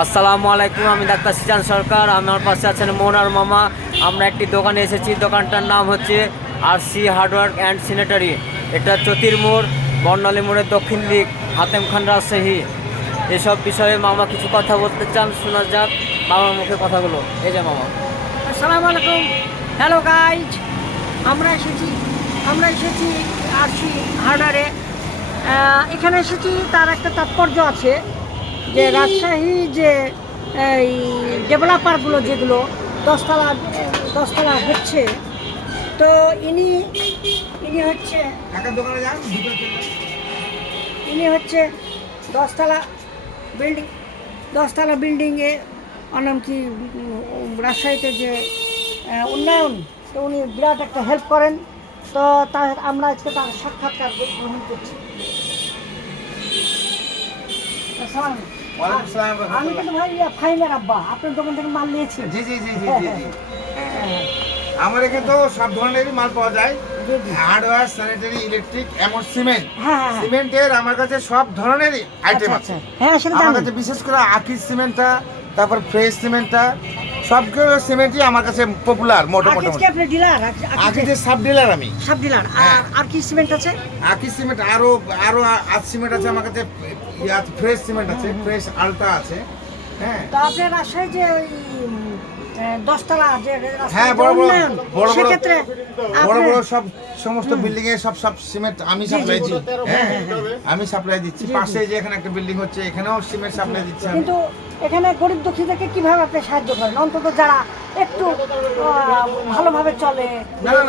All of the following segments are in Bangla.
আসসালামু আলাইকুম, আমি ডাক্তার সিজান সরকার আমার পাশে আছেন মোনার মামা। আমরা একটি দোকানে এসেছি, দোকানটার নাম হচ্ছে R C hardware and sanitary. এটা চতির মোড়, বর্ণালী মোড়ের দক্ষিণ দিক, হাতেম খান রাজশাহী। এসব বিষয়ে মামা কিছু কথা বলতে চান, শোনা যাক। মামার মুখে কথাগুলো। এই যে মামা। আসসালামু আলাইকুম। হ্যালো গাইজ আমরা এসেছি আমরা এসেছি আর সি হার্ডারে এখানে এসেছি, তার একটা তাৎপর্য আছে। যে রাজশাহী যে এই ডেভেলপারগুলো যেগুলো দশতলা দশতলা হচ্ছে তো ইনি ইনি হচ্ছে ইনি হচ্ছে দশতলা বিল্ডিং দশতলা বিল্ডিংয়ে অনাম কি রাজশাহীতে যে উন্নয়ন তো উনি বিরাট একটা হেল্প করেন। তো তার আমরা আজকে তার সাক্ষাৎকার গ্রহণ করছি। আমি কিন্তু ভাই ফাইমের আব্বা। আপনার দোকান থেকে মাল নিয়েছি। জি জি জি জি জি জি। আমার এখানে তো সব ধরনেরই মাল পাওয়া যায়। হার্ডওয়্যার স্যানিটারি ইলেকট্রিক এমন সিমেন্ট। হ্যাঁ, হ্যাঁ, হ্যাঁ। সিমেন্টের আমার কাছে সব ধরনেরই আইটেম আচ্ছা, আছে। আচ্ছা। আমার কাছে বিশেষ করে আকিস সিমেন্টটা তারপর ফ্রেশ সিমেন্টটা সবগুলো সিমেন্টই আমার কাছে পপুলার মোটামুটি। আজকে কি আপনি ডিলার আকিজের সাব ডিলার আমি। সাব ডিলার হ্যাঁ। আর আর কি সিমেন্ট আছে? আকিস সিমেন্ট আরও আরও আজ সিমেন্ট আছে আমার কাছে ফ্রেশ সিমেন্ট আছে ফ্রেশ আলতা আছে। হ্যাঁ। তো আপনার রাজশাহী যে ওই দশতলা যে হ্যাঁ বড় বড় বড় বড় সেক্ষেত্রে বড় বড় সব সমস্ত বিল্ডিং এ সব সব সিমেন্ট আমি সাপ্লাই দিই হ্যাঁ আমি সাপ্লাই দিচ্ছি। পাশে যে এখানে একটা বিল্ডিং হচ্ছে এখানেও সিমেন্ট সাপ্লাই দিচ্ছি কিন্তু এখানে গরিব দুঃখীদেরকে কীভাবে আপনি সাহায্য করেন? অন্তত যারা একটু ভালোভাবে চলে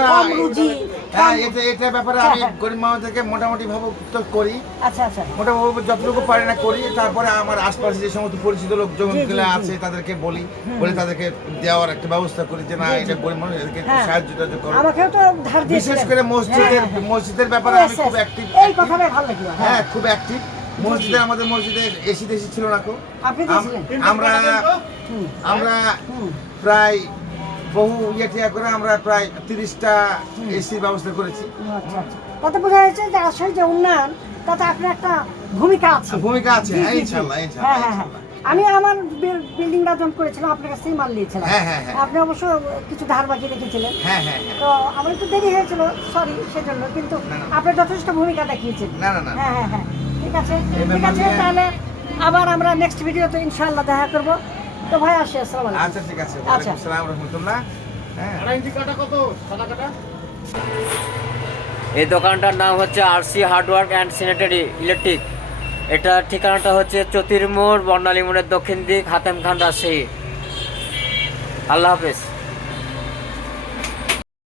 কম রুজি হ্যাঁ এটা এটা ব্যাপারে আমি গরিব মানুষদেরকে মোটামুটি ভাবে তো করি। আচ্ছা আচ্ছা। মোটামুটি যতটুকু পারি না করি তারপরে আমার আশপাশে যে সমস্ত পরিচিত লোকজন জি, জি, গুলো জি। আছে তাদেরকে বলি বলে তাদেরকে দেওয়ার একটা ব্যবস্থা করি যে না। এটা গরিব মানুষ এদেরকে হ্যাঁ। সাহায্য টাহায্য করো। আমাকেও তো ধার দিয়েছিলেন। বিশেষ করে মসজিদের হ্যাঁ, হ্যাঁ। মসজিদের ব্যাপারে আমি খুব অ্যাক্টিভ এই ভালো হ্যাঁ। খুব অ্যাক্টিভ মসজিদে আমাদের মসজিদে এসি দেশি ছিল না কো আপনি আমরা আমরা প্রায় বহু ইয়ে টিয়া করে আমরা প্রায় তিরিশটা এসির ব্যবস্থা করেছি। আচ্ছা আচ্ছা। তাতে বোঝা যাচ্ছে যে আসলে যে উন্নয়ন তাতে আপনার একটা ভূমিকা আছে। ভূমিকা আছে হ্যাঁ। ইনশাল্লাহ হ্যাঁ হ্যাঁ হ্যাঁ। আমি আমার বিল্ডিংটা যখন করেছিলাম আপনার কাছ থেকেই মাল নিয়েছিলাম। হ্যাঁ। আপনি অবশ্য কিছু ধার বাকি রেখেছিলেন। হ্যাঁ হ্যাঁ হ্যাঁ। তো আমার একটু দেরি হয়েছিল সরি সেজন্য কিন্তু না, না। আপনি যথেষ্ট ভূমিকা দেখিয়েছেন। না না না। হ্যাঁ হ্যাঁ হ্যাঁ। ঠিক আছে? ঠিক আছে তাহলে আবার আমরা নেক্সট ভিডিওতে ইনশাআল্লাহ দেখা করব। তো ভাই আসি আসসালামু আলাইকুম। আচ্ছা ঠিক আছে। আচ্ছা। আসসালাম রহমতুল্লাহ। হ্যাঁ। এই দোকানটার নাম হচ্ছে R C hardware and sanitary electric. এটা ঠিকানাটা হচ্ছে চতির মোড় বর্ণালী মোড়ের দক্ষিণ দিক হাতেম খান রাজশাহী। আল্লাহ হাফেজ।